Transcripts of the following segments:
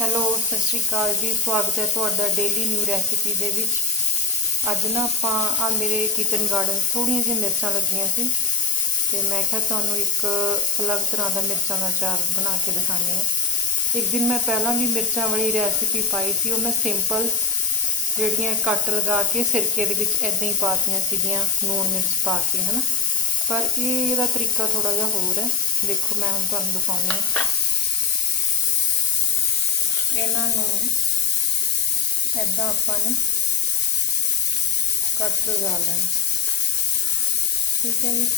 Hello, ਸਤਿ ਸ਼੍ਰੀ ਅਕਾਲ ਜੀ। ਸਵਾਗਤ ਹੈ ਤੁਹਾਡਾ ਡੇਲੀ ਨਿਊ ਰੈਸਿਪੀ ਦੇ ਵਿੱਚ। ਅੱਜ ਨਾ ਆਪਾਂ, ਆ ਮੇਰੇ ਕਿਚਨ ਗਾਰਡਨ ਥੋੜੀਆਂ ਜਿਹੀਆਂ ਮਿਰਚਾਂ ਲੱਗੀਆਂ ਸੀ। ਤੇ ਮੈਂ ਕਿਹਾ ਤੁਹਾਨੂੰ ਇੱਕ ਅਲੱਗ ਤਰ੍ਹਾਂ ਦਾ ਮਿਰਚਾਂ ਦਾ ਚਾਰ ਬਣਾ ਕੇ ਦਿਖਾਉਂਦੀ ਹਾਂ। ਇੱਕ ਦਿਨ ਮੈਂ ਪਹਿਲਾਂ ਵੀ ਮਿਰਚਾਂ ਵਾਲੀ ਰੈਸਿਪੀ ਪਾਈ ਸੀ। ਉਹ ਮੈਂ ਸਿੰਪਲ ਜਿਹੜੀਆਂ ਕੱਟ ਲਗਾ ਕੇ ਸਿਰਕੇ ਦੇ ਵਿੱਚ ਐਦਾਂ ਹੀ ਪਾਤੀਆਂ ਸੀਗੀਆਂ, ਨੂਣ ਮਿਰਚ ਪਾ ਕੇ, ਹਨਾ। ਪਰ ਇਹ ਇਹਦਾ ਤਰੀਕਾ ਥੋੜਾ ਜਿਹਾ ਹੋਰ ਹੈ। ਦੇਖੋ, ਮੈਂ ਹੁਣ ਤੁਹਾਨੂੰ ਦਿਖਾਉਂਦੀ ਹਾਂ। ਇਹਨਾਂ ਨੂੰ ਐਦਾਂ ਆਪਾਂ ਨੇ ਕੱਟ ਲਗਾ ਲੈਣਾ। ਠੀਕ ਹੈ ਜੀ,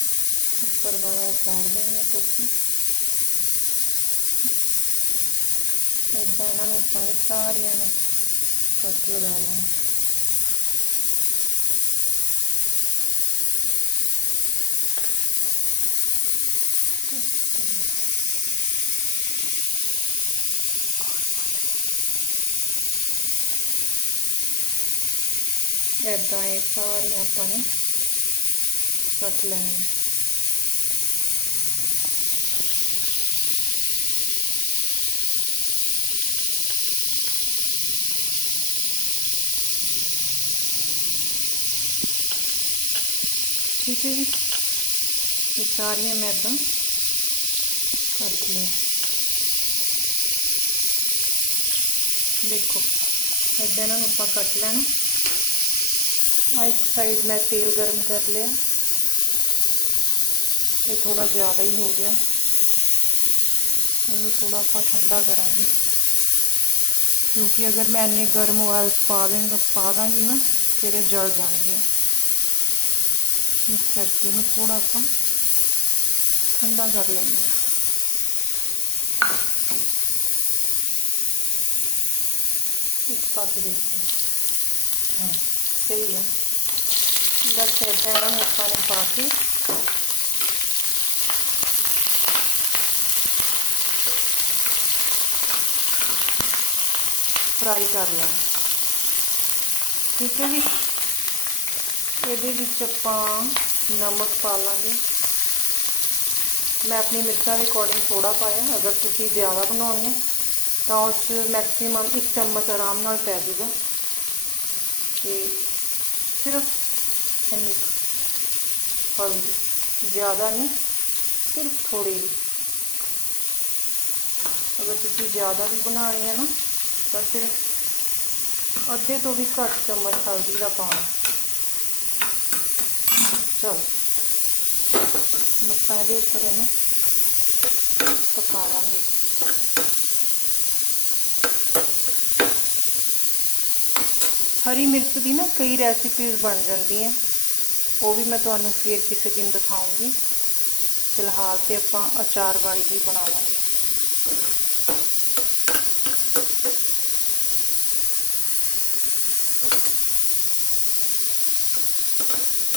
ਉੱਪਰ ਵਾਲਾ ਉਤਾਰ ਦੇਣੀ ਹੈ ਟੋਪੀ। ਐਦਾਂ ਇਹਨਾਂ ਨੂੰ ਆਪਾਂ ਨੇ ਸਾਰੀਆਂ ਨੂੰ ਕੱਟ ਲਗਾ ਲੈਣਾ। ਐਦਾਂ ਇਹ ਸਾਰੀਆਂ ਆਪਾਂ ਨੇ ਕੱਟ ਲੈਣੀਆਂ। ਠੀਕ ਹੈ ਜੀ? ਇਹ ਸਾਰੀਆਂ ਮੈਂ ਇੱਦਾਂ ਕੱਟ ਲਿਆ ਦੇਖੋ ਇੱਦਾਂ ਇਹਨਾਂ ਨੂੰ ਆਪਾਂ ਕੱਟ ਲੈਣਾ। ਆ ਇੱਕ ਸਾਈਡ ਮੈਂ ਤੇਲ ਗਰਮ ਕਰ ਲਿਆ। ਇਹ ਥੋੜਾ ਜ਼ਿਆਦਾ ਹੀ ਹੋ ਗਿਆ। ਇਹਨੂੰ ਥੋੜਾ ਆਪਾਂ ਠੰਡਾ ਕਰਾਂਗੇ। ਕਿਉਂਕਿ ਅਗਰ ਮੈਂ ਇੰਨੇ ਗਰਮ ਆਇਲ ਪਾ ਦੇਂਗਾ ਪਾ ਦਾਂਗੀ ਨਾ, ਫਿਰ ਇਹ ਜਲ ਜਾਣਗੇ। ਇਸ ਕਰਕੇ ਇਹਨੂੰ ਥੋੜਾ ਆਪਾਂ ਠੰਡਾ ਕਰ ਲੈਂਦੇ ਹਾਂ। ਇੱਕ ਪਾਸੇ ਦੇਖਦੇ ਹਾਂ। ਹਾਂ, ਸਹੀ ਹੈ। ਬਸ ਇੱਦਾਂ ਇਹਨਾਂ ਨੂੰ ਆਪਾਂ ਨੇ ਪਾ ਕੇ। ਫਰਾਈ ਕਰ ਲੈਣਾ। ਠੀਕ ਹੈ ਜੀ? ਇਹਦੇ ਵਿੱਚ ਆਪਾਂ ਨਮਕ ਪਾ ਲਾਂਗੇ। ਮੈਂ ਆਪਣੀ ਮਿਰਚਾਂ ਦੇ ਅਕੋਰਡਿੰਗ ਥੋੜਾ ਪਾਇਆ, ਅਗਰ ਤੁਸੀਂ ਜ਼ਿਆਦਾ ਬਣਾਉਣੀ ਹੈ, ਤਾਂ ਉਸ 'ਚ ਮੈਕਸਿਮਮ 1 ਚਮਚ ਆਰਾਮ ਨਾਲ ਪੈ ਜੂਗਾ ਤੇ ਸਿਰਫ ਇੰਨੀ ਹਲਦੀ ਜ਼ਿਆਦਾ ਨਹੀਂ, ਸਿਰਫ ਥੋੜੀ ਅਗਰ ਤੁਸੀਂ ਜ਼ਿਆਦਾ ਵੀ ਬਣਾਣੀ ਹੈ ਨਾ, ਤਾਂ ਸਿਰਫ ਅੱਧੇ ਤੋਂ ਵੀ ਘੱਟ ਚਮਚ ਹਲਦੀ ਦਾ ਪਾਉਣਾ। ਚਲ ਨੱਪਾਂ ਦੇ ਉੱਪਰ ਇਹਨੂੰ ਪਕਾਵਾਂਗੇ। ਹਰੀ ਮਿਰਚ ਦੀ ਨਾ ਕਈ ਰੈਸਿਪੀਜ਼ ਬਣ ਜਾਂਦੀਆਂ। ਉਹ ਵੀ ਮੈਂ ਤੁਹਾਨੂੰ ਫੇਰ ਕਿਸੇ ਦਿਨ ਦਿਖਾਉਂਗੀ। ਫਿਲਹਾਲ ਤੇ ਆਪਾਂ ਅਚਾਰ ਵਾਲੀ ਹੀ ਬਣਾਵਾਂਗੇ।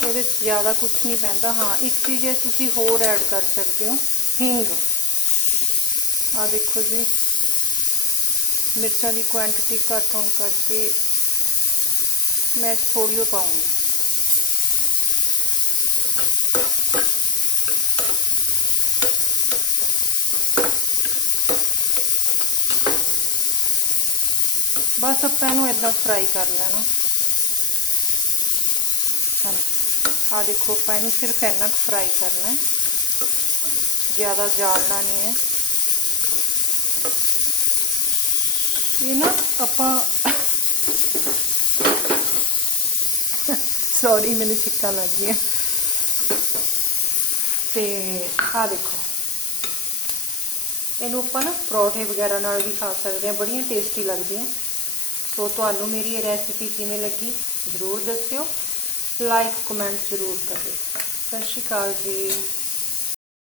ਇਹਦੇ ਵਿੱਚ ਜ਼ਿਆਦਾ ਕੁਝ ਨਹੀਂ ਪੈਂਦਾ। ਹਾਂ, ਇੱਕ ਚੀਜ਼ ਹੈ, ਤੁਸੀਂ ਹੋਰ ਐਡ ਕਰ ਸਕਦੇ ਹੋ। ਹਿੰਗ। ਆ ਦੇਖੋ ਜੀ। ਮਿਰਚਾਂ ਦੀ ਕੁਆਂਟੀਟੀ ਘੱਟ ਹੋਣ ਕਰਕੇ ਮੈਂ ਥੋੜੀ ਉਹ ਪਾਉਂਗੀ। ਬਸ ਆਪਾਂ ਇਹਨੂੰ ਇਦਾਂ ਫਰਾਈ ਕਰ ਲੈਣਾ। ਹਾਂਜੀ। ਆ ਦੇਖੋ, ਆਪਾਂ ਇਹਨੂੰ ਸਿਰਫ ਇੰਨਾ ਕੁ ਫਰਾਈ ਕਰਨਾ ਹੈ। ਜ਼ਿਆਦਾ ਜਾਲਣਾ ਨਹੀਂ ਹੈ। ਇਹ ਨਾ ਆਪਾਂ ਸੌਰੀ ਮੈਨੂੰ ਛਿੱਕਾ ਲੱਗ ਗਿਆ। ਤੇ ਆ ਦੇਖੋ। ਇਹਨੂੰ ਆਪਾਂ ਨਾ ਪਰੌਠੇ ਵਗੈਰਾ ਨਾਲ ਵੀ ਖਾ ਸਕਦੇ ਹਾਂ, ਬੜੀਆਂ ਟੇਸਟੀ ਲੱਗਦੀਆਂ। ਸੋ ਤੁਹਾਨੂੰ ਮੇਰੀ ਇਹ ਰੈਸਿਪੀ ਕਿਵੇਂ ਲੱਗੀ ਜ਼ਰੂਰ ਦੱਸਿਓ ਲਾਈਕ ਕਮੈਂਟ ਜ਼ਰੂਰ ਕਰਿਓ। ਸਤਿ ਸ਼੍ਰੀ ਅਕਾਲ ਜੀ।